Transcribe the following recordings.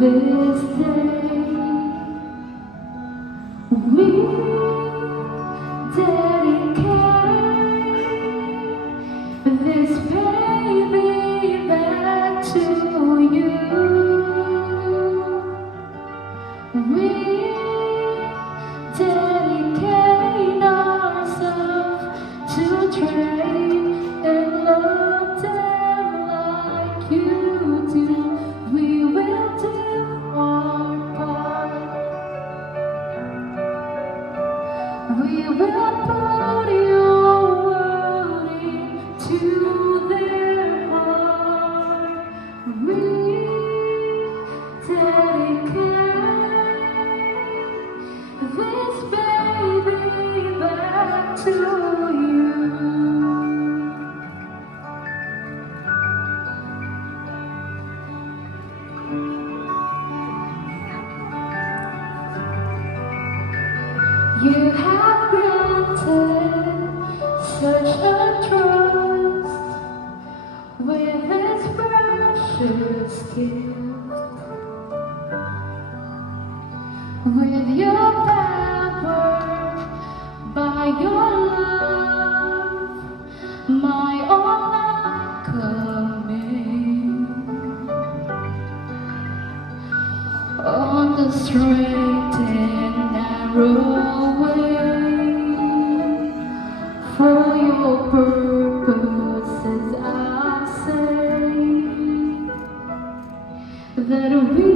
this day we dedicate this baby back to you. We dedicate ourselves to train and love them like you do. We will do our part. We will put your word into their heart. We dedicate this baby back to you. You have granted such a trust with this precious gift. With your power, by your love, my all I commit. On the straight and narrow way, for your purposes I say that we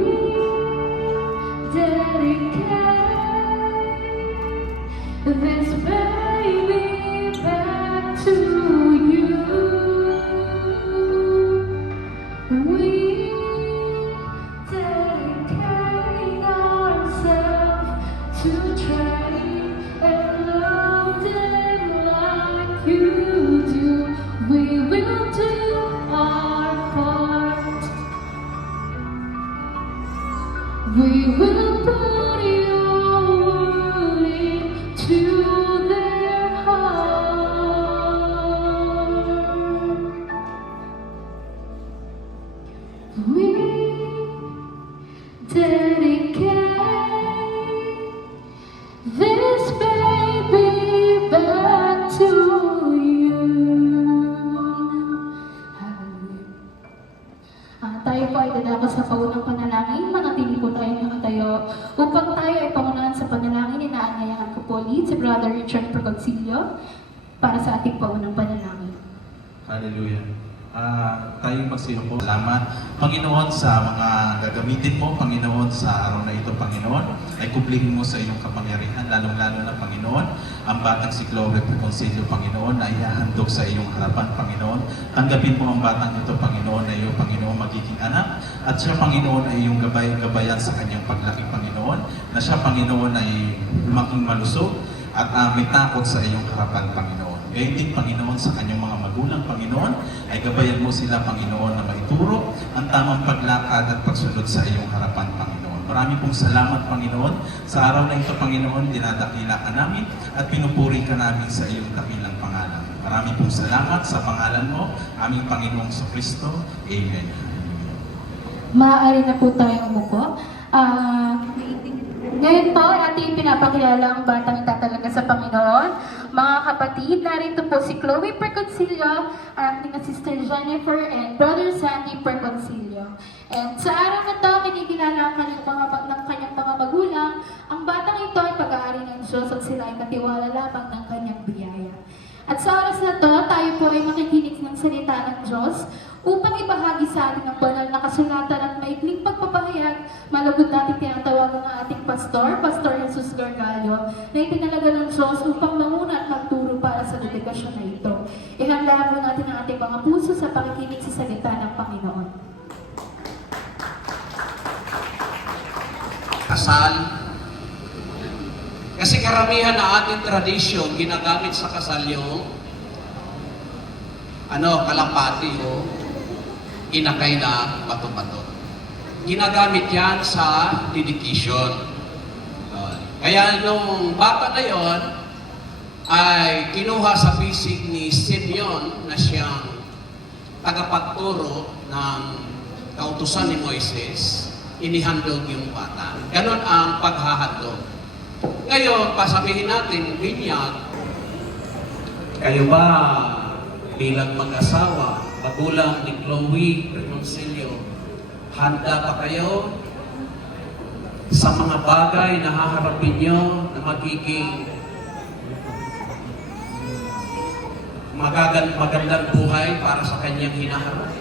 dedicate this baby back to you. We dedicate ourselves to train and love them like you do. We will do our part. We will put your word into their heart. We dedicate this baby back to you. Hallelujah. Tayo po ay dadako sa paunang panalangin. Manatili po tayo nakatayo upang tayo ay pangunahan sa panalangin. Inaangayahan ko po ulit si Brother Richard Proconcilio para sa ating paunang panalangin. Hallelujah. Tayong magsinupo. Salamat, Panginoon, sa mga gagamitin mo, Panginoon, sa araw na ito, Panginoon. Ay kublihin mo sa iyong kapangyarihan, lalong-lalo na, Panginoon, ang batang si Gloria Proconcilio, Panginoon, na ihahandog sa iyong harapan, Panginoon. Tanggapin mo ang batang ito, Panginoon, na iyong, Panginoon, magiging anak. At siya, Panginoon, ay iyong gabayan sa kanyang paglaki, Panginoon. Na siya, Panginoon, ay maging malusog at may takot sa iyong harapan, Panginoon. Gayun din, Panginoon, sa kanyang mga magulang, Panginoon, ay gabayan mo sila, Panginoon, na maituro ang tamang paglakad at pagsunod sa iyong harapan, Panginoon. Marami pong salamat, Panginoon. Sa araw na ito, Panginoon, dinadakila ka namin at pinupuri ka namin sa iyong dakilang pangalan. Marami pong salamat sa pangalan mo, aming Panginoong Kristo. Amen. Maaari na po tayong umupo. Ngayon po, ating pinapakilala ang batang itatalaga sa Panginoon. Mga kapatid, narito po si Chloe Proconcilio, ang ating sister Jennifer, and Brother Sandy Proconcilio. And sa araw na ito, kinikilala ang ng kanyang mga magulang. Ang batang ito ay pag-aari ng Diyos at sila ay katiwala lamang ng kanyang biyaya. At sa oras na ito, tayo po ay makikinig ng salita ng Diyos upang ibahagi sa atin ang banal na kasulatan at maikling pagpapahayag. Malugod natin tinatawagan ng ating pastor, Pastor Jesus Gargallo, na itinalaga ng Diyos upang manguna at magturo para sa delegasyon na ito. Ihanda po natin ang ating mga puso sa pakikinig sa salita ng Panginoon. Kasal. Kasi karamihan na ating tradisyon, ginagamit sa kasal yung kalapati o inakay na bato-bato. Ginagamit yan sa dedication. Kaya nung bata na yon ay kinuha sa bisig ni Simeon na siyang tagapagturo ng kautusan ni Moises inihandog yung bata. Ganon ang paghahandog. Ngayon, pasabihin natin, binyag, kayo ba bilang mag-asawa, magulang ni Chloe Reconcilio, handa pa kayo sa mga bagay na haharapin nyo na magiging magandang buhay para sa kanyang hinaharap?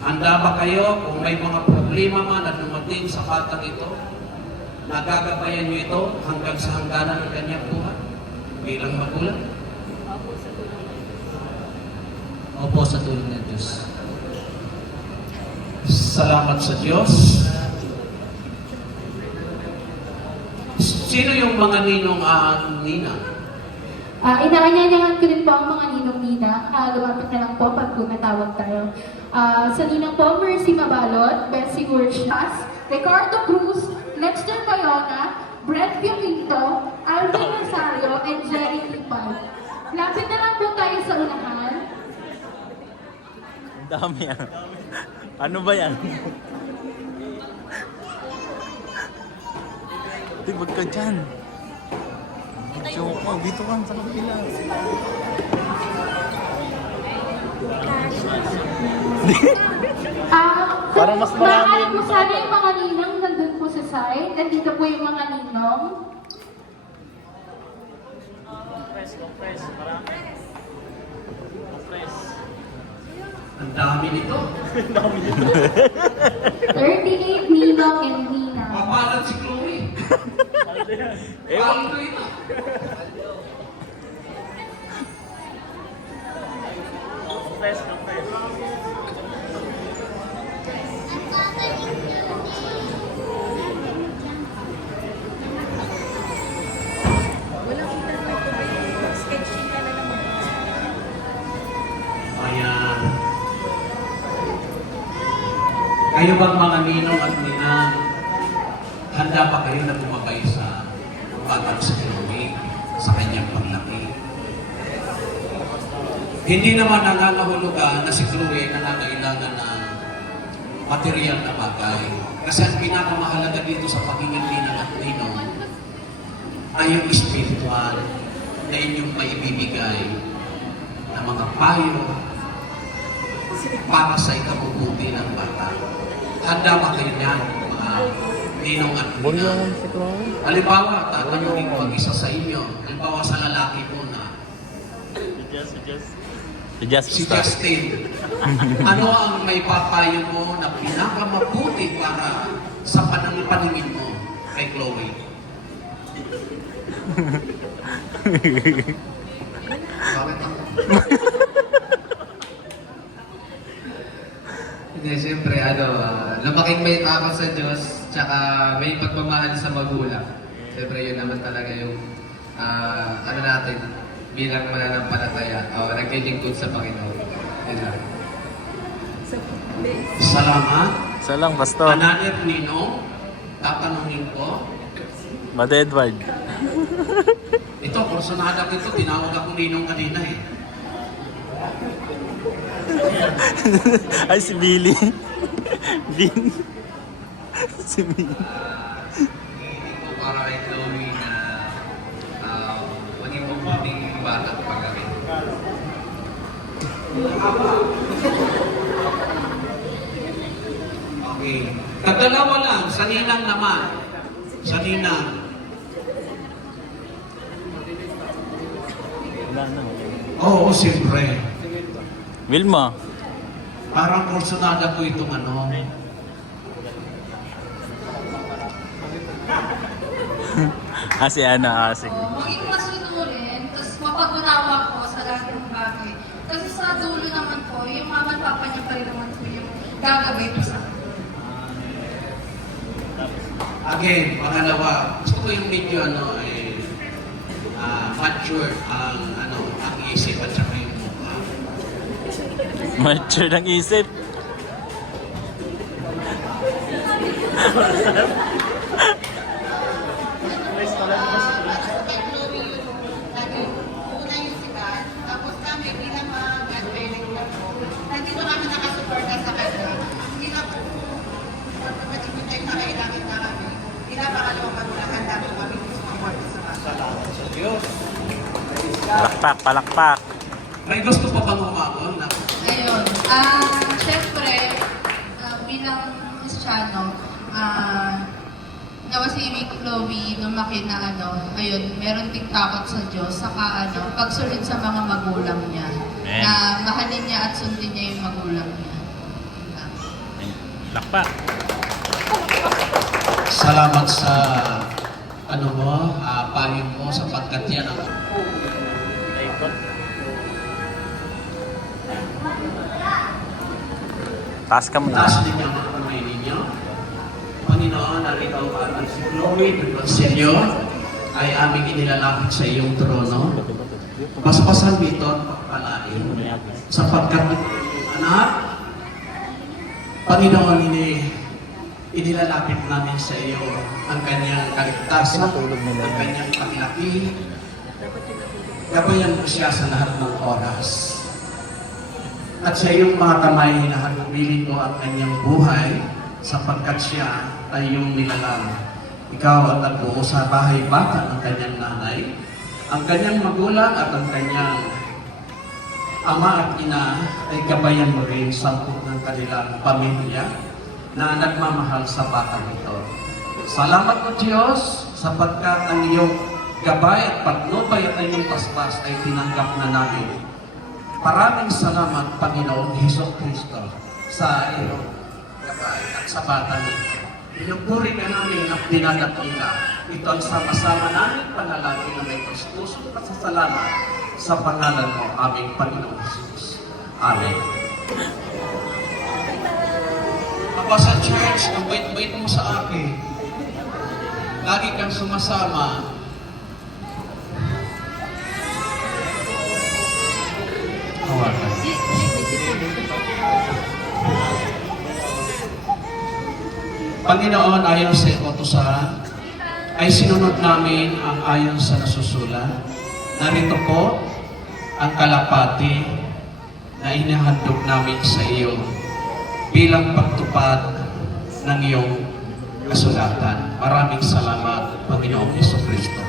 Handa ba kayo kung may mga problema man na dumating sa batang ito, nagagabayan nyo ito hanggang sa hangganan ng kanyang buhay bilang magulang? Opo, sa tulong ng Diyos. Salamat sa Diyos. Sino yung mga ninong nina? Inaanyayahan ko rin po ang mga ninong-nina. Lumapit na lang po pag tumatawag tayo. Sa ninang po, Mercy Mabalot, Bessie Urchas, Ricardo Cruz, Lexter Bayona, Brett Pinto, Alvin Rosario, and Jerry Ipal. Lapit na lang po tayo sa unahan. Ang dami yan. Ano ba yan? Tibag ka dyan. Joke, dito ka sa kapila. Parang mas marami. Maaari po sana yung mga ninang nandun po sa side. Nandito po yung mga ninong. Ang dami nito. 38 ninong and nina. Papalan si Chloe. Paano ito? Ayan. Kayo bang mga ninong at ninang, handa pa kayo na tumabay sa batang si Chloe sa kanyang paglaki? Hindi naman nangangahulugan na si Chloe nangangailangan ng material na bagay. Kasi ang pinakamahalaga dito sa pagiging ninang at ninong ay yung spiritual na inyong maibibigay na mga payo para sa ikabubuti ng bata. Handa ba kayo niyan, mga ninong at ninang? Halimbawa, tatanungin ko ang isa sa inyo. Halimbawa sa lalaki po na si Justin. Ano ang may papayo mo na pinakamabuti para sa paningin mo kay Chloe? Hindi, siyempre, lumaking may takot sa Diyos, tsaka may pagmamahal sa magulang. Siyempre, yun naman talaga yung, natin, bilang mananampalataya, o naglilingkod sa Panginoon. Yun lang. Salamat. Isa lang, Pastor. Another ninong, tatanungin ko. Mata Edward. Ito, personada ko ito, tinawag ako ninong kanina eh. Ay, si Billy. Bin. Si Billy. Para kay Chloe na maging mabuting bata at paggamit. Okay. Kadalawa lang, sa ninang naman. Sa ninang. Wala na. Oo, siyempre. Wilma. Parang personada ko itong ano. Si Ana. Sige. Maging masunurin, tapos mapag-unawa ko sa lahat ng bagay. Kasi sa dulo naman po, yung mama at papa niya pa rin naman po yung gagabay po sa akin. Again, pangalawa, gusto ko yung medyo mature ang isip at saka yung mukha. Mature ng isip. Para sa kay Chloe yun, lagi una yung sikat, tapos kami bilang mga godparent na po, nandito kami nakasuporta sa kanya. Hindi na po pinapangalawang magulang handa po kami support sa bata. Salamat sa Diyos. Palakpak, palakpak. May gusto pa bang umabot na? Ayun. Siyempre, bilang Kristiyano, nawa si Chloe lumaki na ayun, meron ding takot sa Diyos, saka pagsunod sa mga magulang niya. Amen. Na mahalin niya at sundin niya yung magulang niya. Palakpak. Salamat sa payo mo sapagkat yan ang Taas ka muna. taas ninyo ang mga kamay ninyo. Panginoon, narito ang si Chloe ng Consilio ay aming inilalapit sa iyong trono. Basbasan dito at pagpalain sapagkat anak, Panginoon, inilalapit namin sa iyo ang kanyang kaligtasan, ang kanyang paglaki. Gabayan mo siya sa lahat ng oras. At sa iyong mga kamay, hinahalubili ko ang kanyang buhay sapagkat siya ay iyong nilalang. Ikaw ang nagbuo sa bahay bata ng kanyang nanay, ang kanyang magulang at ang kanyang ama at ina ay gabayan mo rin sa ng kanilang pamilya na nagmamahal sa batang ito. Salamat po Diyos sapagkat ang iyong gabay at patnubay at iyong paspas ay tinanggap na namin. Maraming salamat Panginoon Hesus Kristo sa iyong gabay at sa batang ito. Pinupuri ka namin at dinadakila. Ito ang sama-sama namin panalangin na may pusong pasasalamat sa pangalan mo, aming Panginoon Jesus. Amen. Ako sa church, ang bait-bait mo sa akin. Lagi kang sumasama. Hawakan. Panginoon, ayon sa utusan, ay sinunod namin ang ayon sa nasusulat. Narito po ang kalapati na inihandog namin sa iyo bilang pagtupad ng iyong kasulatan. Maraming salamat, Panginoong Jesucristo.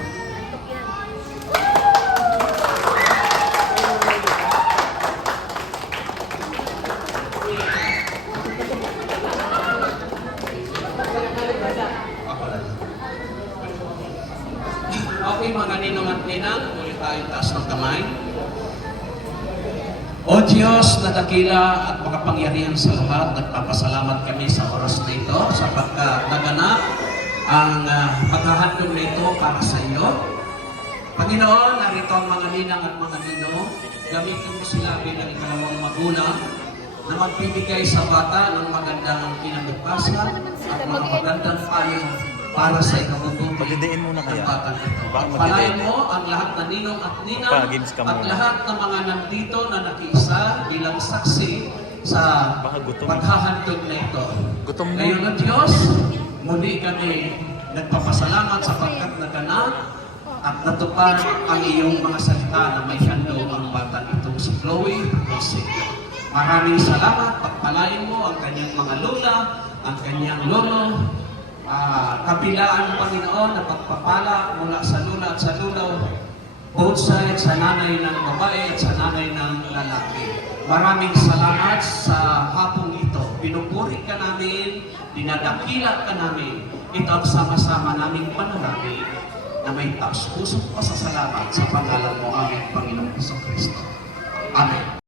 Okay, mga ninong at ninang, muli tayo taas ng kamay. O Diyos na dakila at makapangyarihan sa lahat, nagpapasalamat kami sa oras na ito sapagkat naganap ang paghahandog na ito para sa iyo. Panginoon, narito ang mga ninang at mga ninong, gamitin mo sila bilang ikalawang magulang na magbibigay sa bata ng magandang kinabukasan at mga magandang payo para sa ikabubuti Pagdidiin muna kaya. ng batang ito. Baka Palayan magdidiin. mo ang lahat ng ninong at ninang Pa-games ka at muna. lahat ng mga nandito na nakiisa bilang saksi sa Baka gutom. paghahandog na ito. Gutom na. Ngayon na Diyos, muli kami nagpapasalamat sapagkat naganap at natupad ang iyong mga salita na may handog ang batang itong si Chloe Consilio. Maraming salamat, pagpalain mo ang kanyang mga lola, ang kanyang lolo, kabilaan, Panginoon, na pagpapala mula sa lula at sa lulaw, both sides, sa nanay ng babae at sa nanay ng lalaki. Maraming salamat sa hapong ito. Pinupuri ka namin, dinadakila ka namin. Ito ang sama-sama naming panalangin na may taos-pusong pasasalamat sa pangalan mo, aming Panginoong Jesucristo. Amen.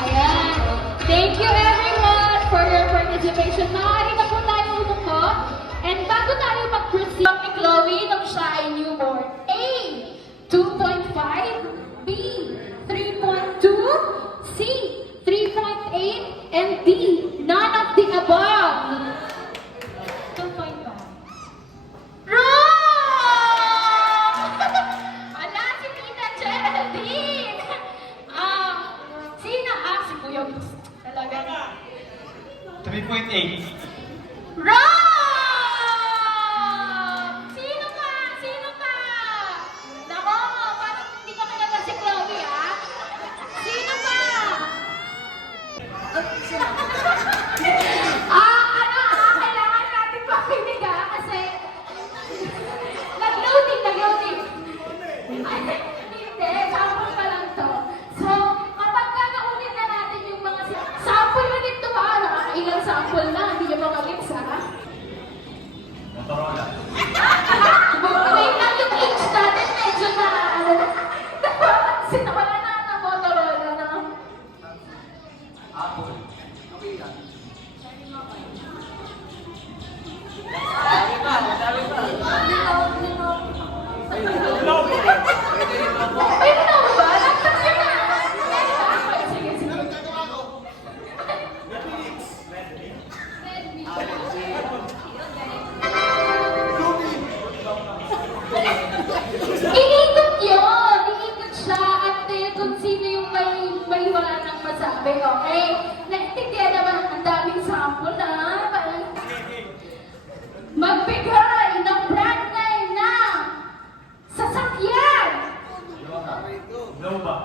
Ayan. Thank you everyone for your participation. Maaari na po tayo umupo. And bago tayo mag-proceed, Ni Chloe nung siya ay newborn. A. 2.5. B. 3.2. C, 3.8, and D, none of the above. 2.5. Wrong! Wrong! Sino ka? Sino ka? Nako, parang hindi ka kilala si Chloe, ah. Sino ka? Kailangan natin makinig, kasi nag-loading. Ay, hindi, sample pa lang to. So, kapag naulit na natin yung mga sample ulit to, nakakailang sample na, hindi nyo makagits, ha? Motorola. Wait lang, yung age natin medyo na, napapansin na wala na Motorola na. Ay, no ba? Laptop yun na. Okay, sige. Iikot yun! Iikot siya at kung sino yung may wala nang masabi, okay? Naintindihan naman ang daming sample, ha? Magbigay ng brand name na sasakyan! Nova.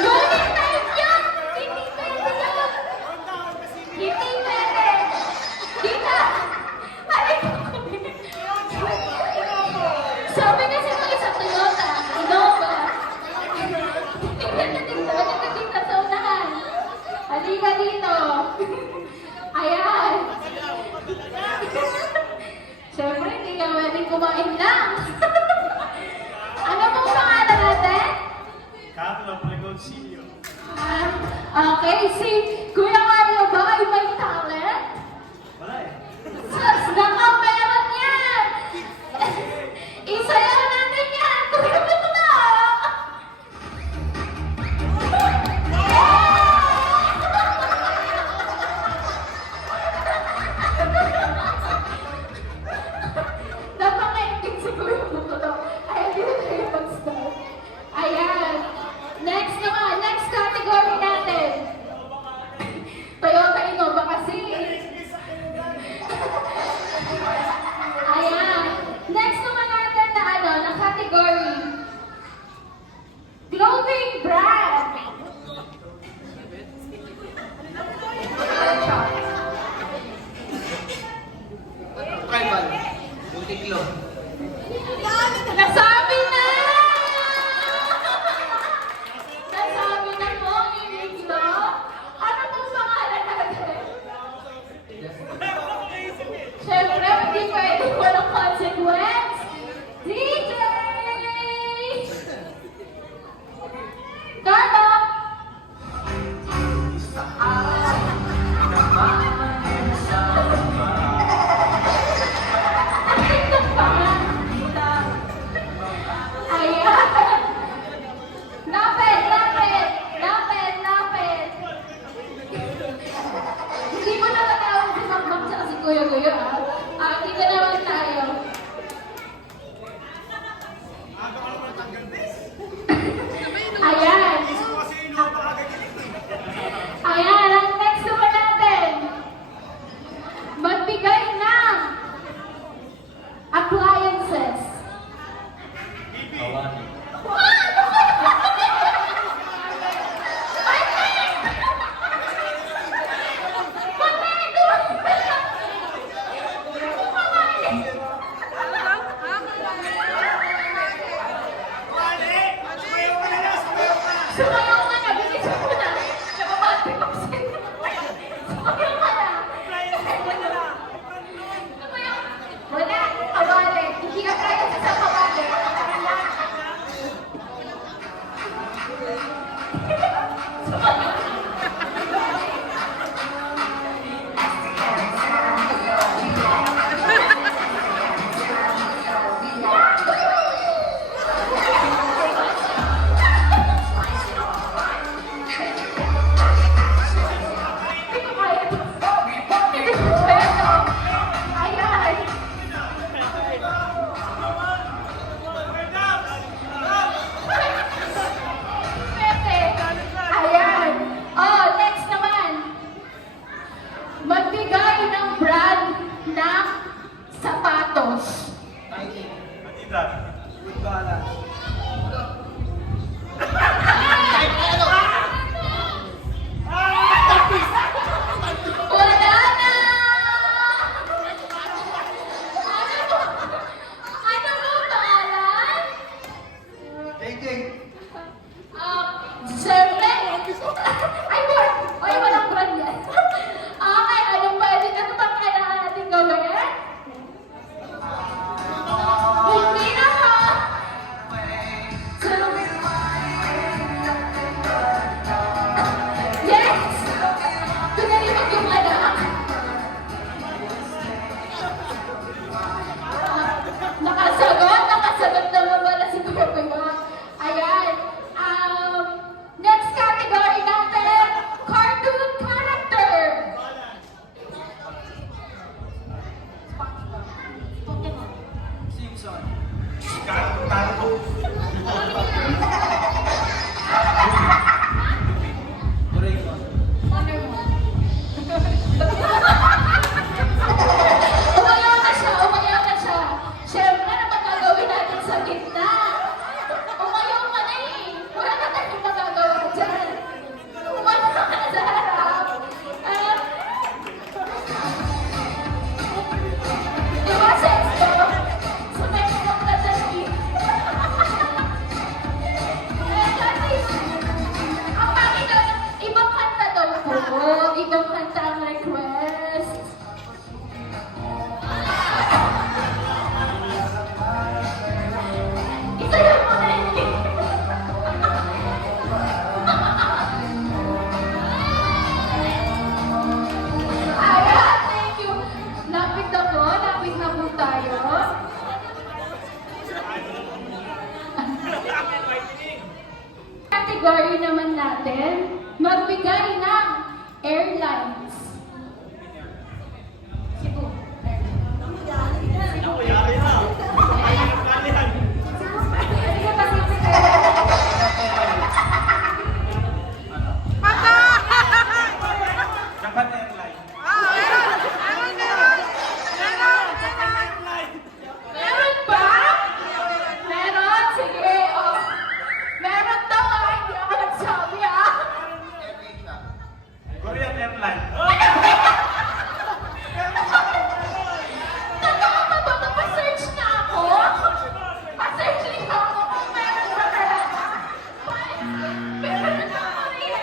Unit type yan! Hindi pwede yan! Hindi pwede! Dita! Sabi kasi ng isang Toyota, Innova. Tingnan na dito sa unahan. Halika dito. Ayan. Siyempre, hindi ka pwedeng kumain lang. Ano pong pangalan natin? Carlo Pregoncillo. Okay, si Kuya Mario ba ay may talent? Wala eh. Sus, meron yan! Isayaw natin yan! Kuya mo na! Napakaingit si Kuya mo na. Ay, hindi na tayo mag-start. Ayan. Next naman, next category natin. Toyota Innova kasi. Ayan. Next naman natin na category. Clothing brand. Tribal. Multiclo. Nasabi na! Nasabi na po, Uniqlo. Ano pong pangalan natin? Siyempre, hindi pwede walang consequence. DJ! Carlo! Nag-tiktok pa nga. Ayan. Lapit. Hindi mo na matawag si Makmak tsaka si Kuya, ah. Dito naman tayo. Ayan. Ayan, ang next naman natin. Magbigay ng appliances. Oo, ibang kanta ang request. Isayaw mo na yun. Ayan, thank you. Lapit na po tayo. Category naman natin, magbigay ng airlines. Cebu. Ako, yari na. Kalihan. Sige, Pacific Japan Airlines. Meron ba? Meron? Sige, oh. Meron daw ah, hindi ako nagsabi ah. Korean Airlines. Totoo ba ba? Pa-search na ako? Pa-search na ako kung meron ba talaga? Meron na ako rin.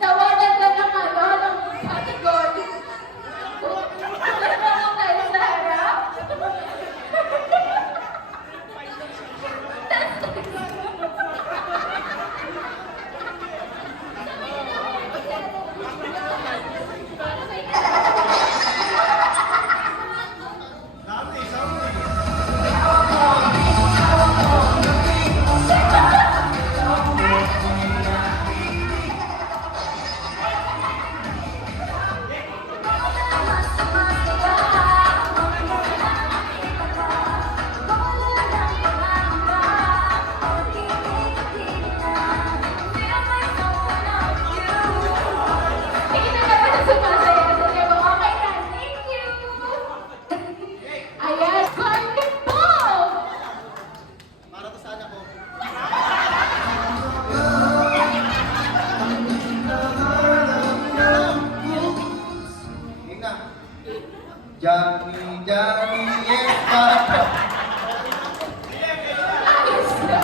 Nawalan na ng ano, ng category. Wala na lang tayo sa harap. Hindi na naman na sumasaya. Sige ba? Okay na. Thank you. Ayan. Carnival! Johnny, Johnny, yes, Papa. Ayos na.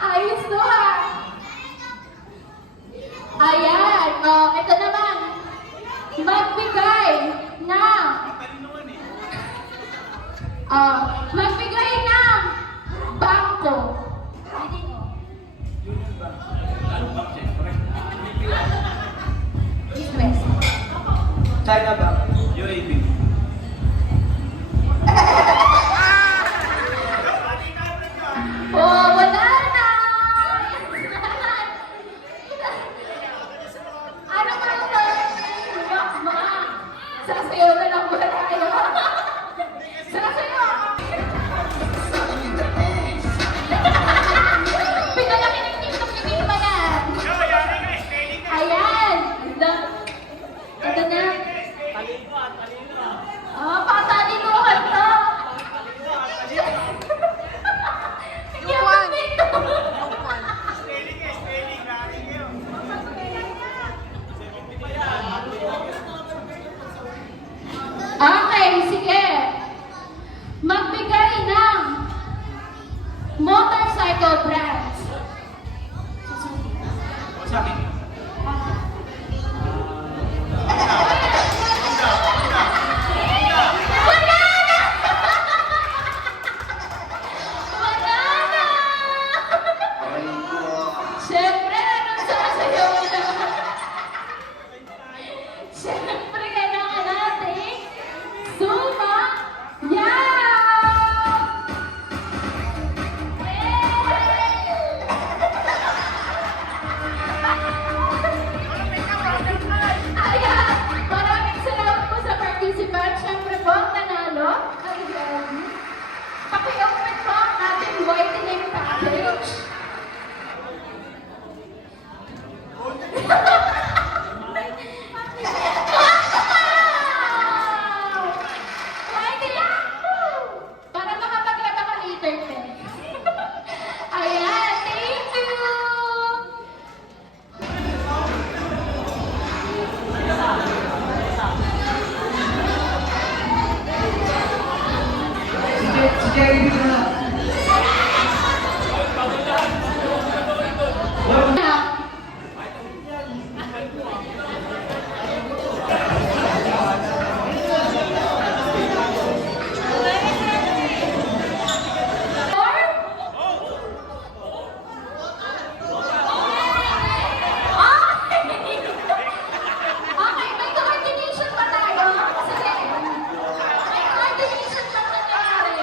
Ayos na ah. Ayan. Oh, ito naman. Magbigay ng magbigay ng bangko. East-West. China ba? UAB. Oh, wala na! Ano ba ang Yak, ma! Sasayaw na lang ba tayo? Sasayaw! Pinalaki ng TikTok ni Big Manan! Ayan! Ito na! JB na. Okay, may coordination pa tayo. Sige. May coordination pa nangyayari.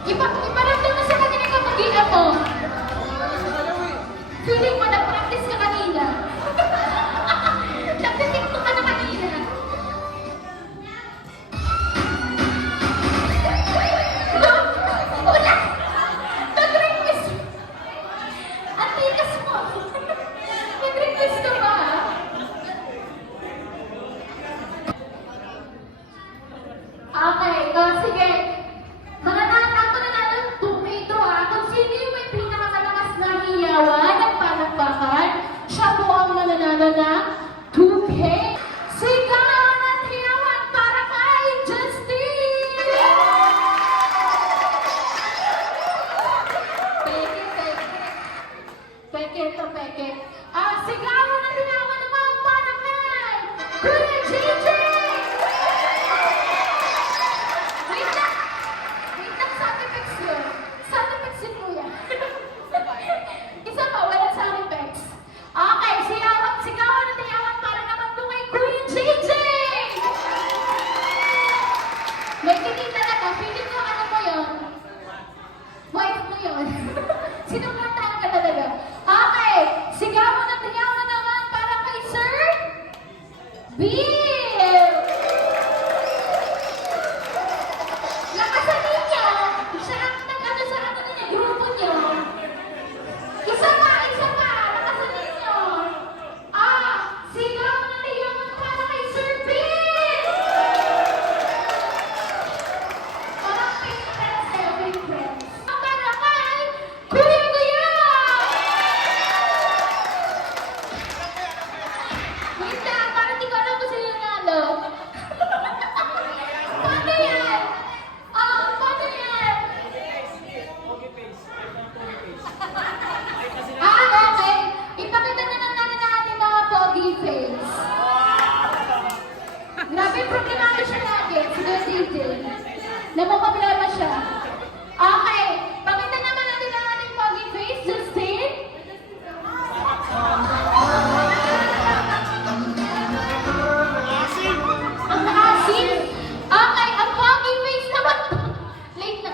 Iparamdam mo sa kanila kapag ina mo. Feeling mo, nag-practice ka kanina. Nagtitiktok ka na kanina. Wala! Nag-request! Ang tikas mo! Nag-request ka ba? Okay, sige. Mananahan ako na natin 2 metro kung sino yung may pinakamalakas na hiyawan ng palakpakan, siya po ang mananalo ng 2K. Sigawan at hiyawan para kay Justin! Peke to peke. Sigawan at hiyawan naman para kay Kuya JJ! Wait lang! Wait lang, sound effects yun. Sound effects yun, kuya. Isa pa, walang sound effects. Okay, sigawan at hiyawan para naman po kay Kuya JJ! May kinig talaga. Feeling ko ano mo yun? Wife mo yun. Sinuportahan ka talaga. Okay, sigawan at hiyawan naman para kay Sir Bill! Lakasan ninyo! Siya ang nag-ano sa ano niya, grupo niyo. Isa pa! Lakasan ninyo! Sigaw na niyo para kay Sir Bill! Parang fake friends kayo, fake friends. Para kay Kuya Guya! Wait lang, parang di ko alam kung sino nanalo. Paano yan? Paano yan? Okay. Ipakita na lang natin mga pogi face. Grabe, problemado siya lagi. Si DJ. Namumproblema siya. Okay. Pakita naman natin ang ating pogi face. Justin. Ang asim. Okay, ang pogi face naman po. Late na.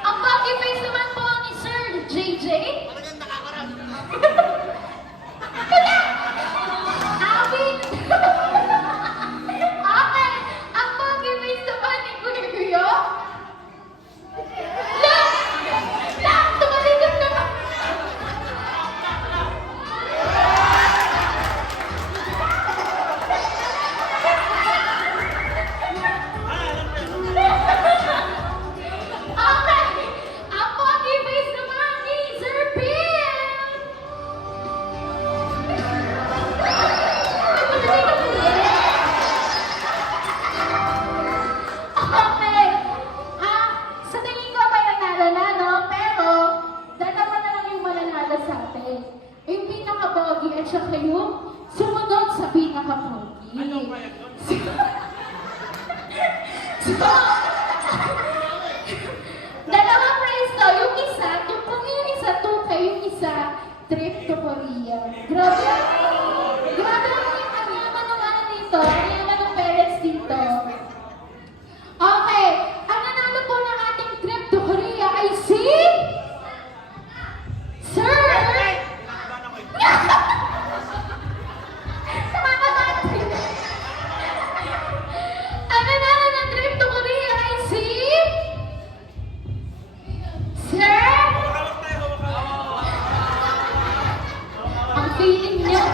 Ang pogi face naman po ni Sir JJ. Wala! Awit! Okay, ang pogi face naman ni Kuya Guyo. Lang! Tumalikot naman! Okay! Ang pogi face naman ni Sir Bill! Okay! Sa tingin ko may nanalo na, no? Pero, dalawa na lang yung mananalo sa atin. Yung pinaka-pogi at saka yung sumunod sa pinaka-pogi. So, dalawang prize to. Yung isa, kung yung isa 2K, yung isa trip to Korea. Grabe ang yaman ng ano dito. Ang yaman ng parents dito. Okay, ang nanalo po ng ating trip to Korea ay si Sir! Nakakabati. Ang nanalo ng trip to Korea ay si Sir! Ang feeling niyo,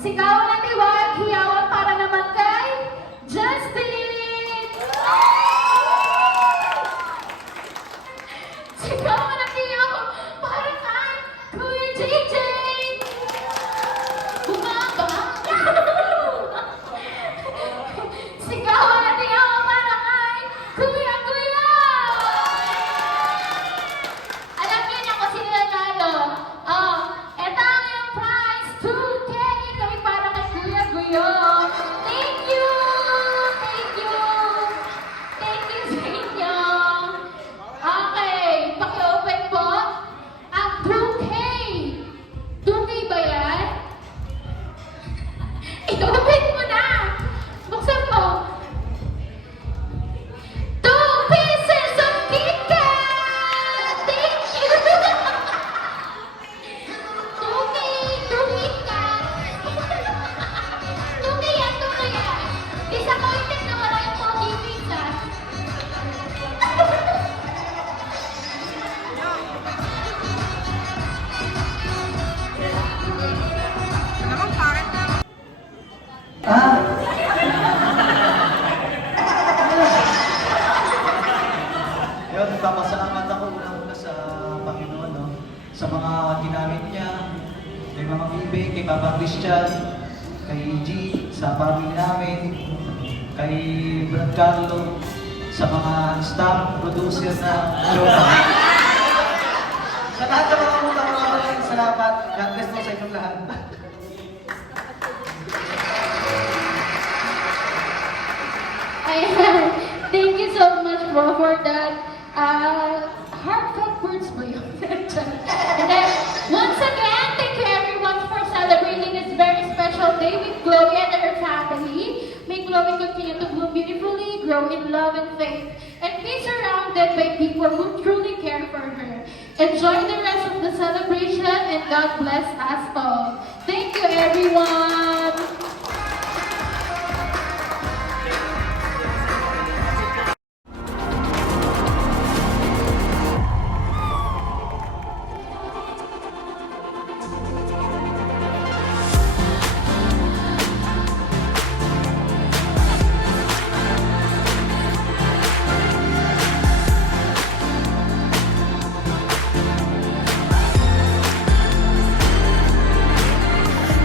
Sigawan ng tiwag, hiyawan para naman kay Justin! Sigawan ng hiyawan para kay Kuya JJ! Bumaba! Sigawan ng hiyawan para kay Kuya Kuya! Alam niyo na kung sino nanalo. Oh, eto ang iyong prize, 2K kami para kay Kuya Guyo. Thank you! Thank you! Thank you sa inyo. Okay, paki-open po ang 2K. 2K ba yan? I-open mo na! Buksan mo. 2 pieces of KitKat! Thank you! Tuki yan. Disappointed na wala yung pogi pizza. Yun, nagpapasalamat ako unang-una sa Panginoon, no? Sa mga ginamit niya, kay Mama Bibi, kay Papa Christian, kay G, sa family namin, kay Brad Carlo, sa mga staff, producer na show. Sa lahat ng mga maraming salamat. God bless po sa inyong lahat. Ayan. Thank you so much for that. Heartfelt words po yun. And then, once again, thank you everyone for celebrating this very special day with Chloe and her family. May Chloe continue to bloom beautifully, grow in love and faith, and be surrounded by people who truly care for her. Enjoy the rest of the celebration, and God bless us all. Thank you, everyone.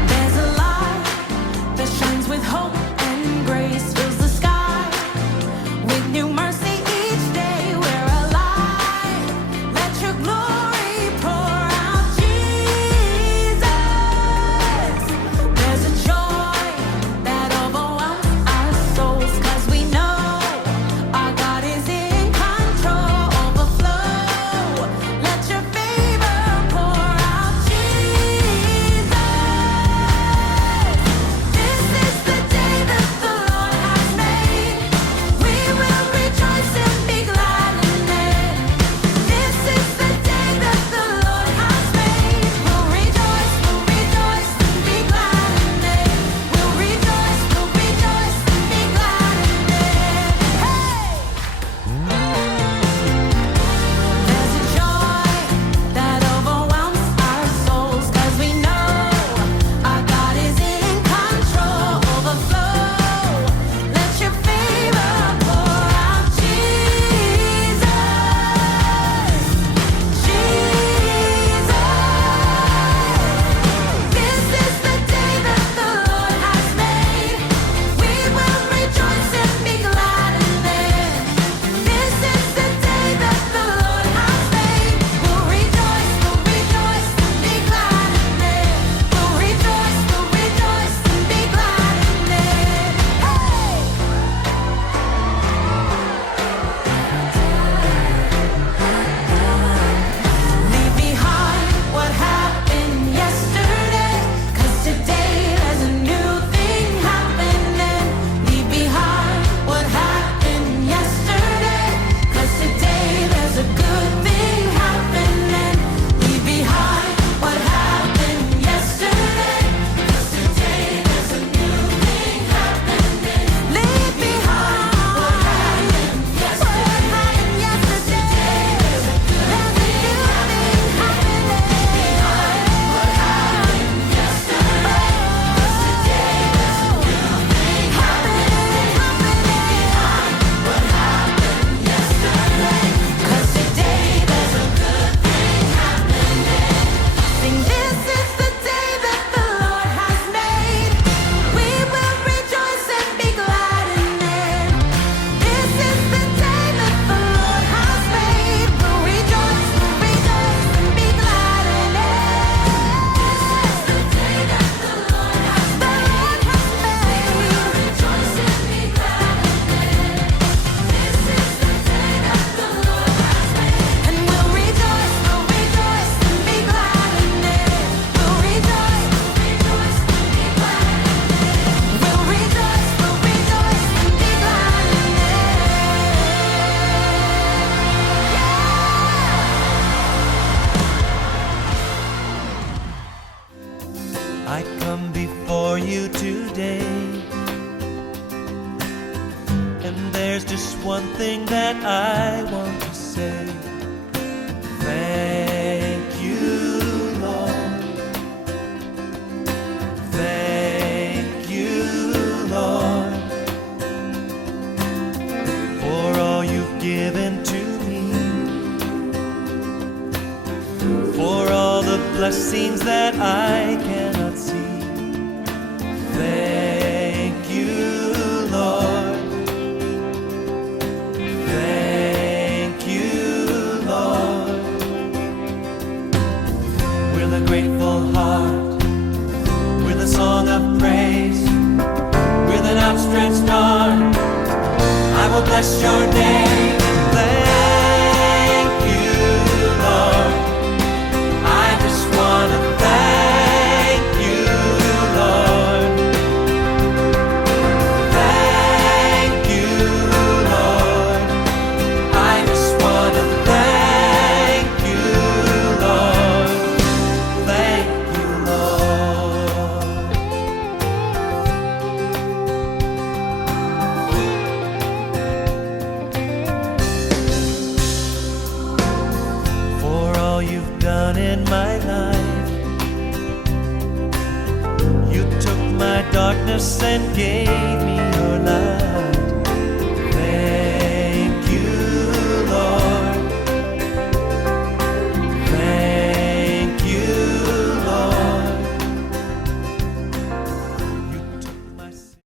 There's a lot I come before you today, and there's just one thing that I want to say. Thank you, Lord. Thank you, Lord, for all you've given to me, for all the blessings that I cannot see. Thank you, Lord. Thank you, Lord. With a grateful heart, with a song of praise, with an outstretched arm, I will bless your name. Thank you, Lord. I just want to thank you, Lord. Thank you, Lord. I just want to thank you, Lord. Thank you, Lord. For all you've done in my life, you took my darkness and gave me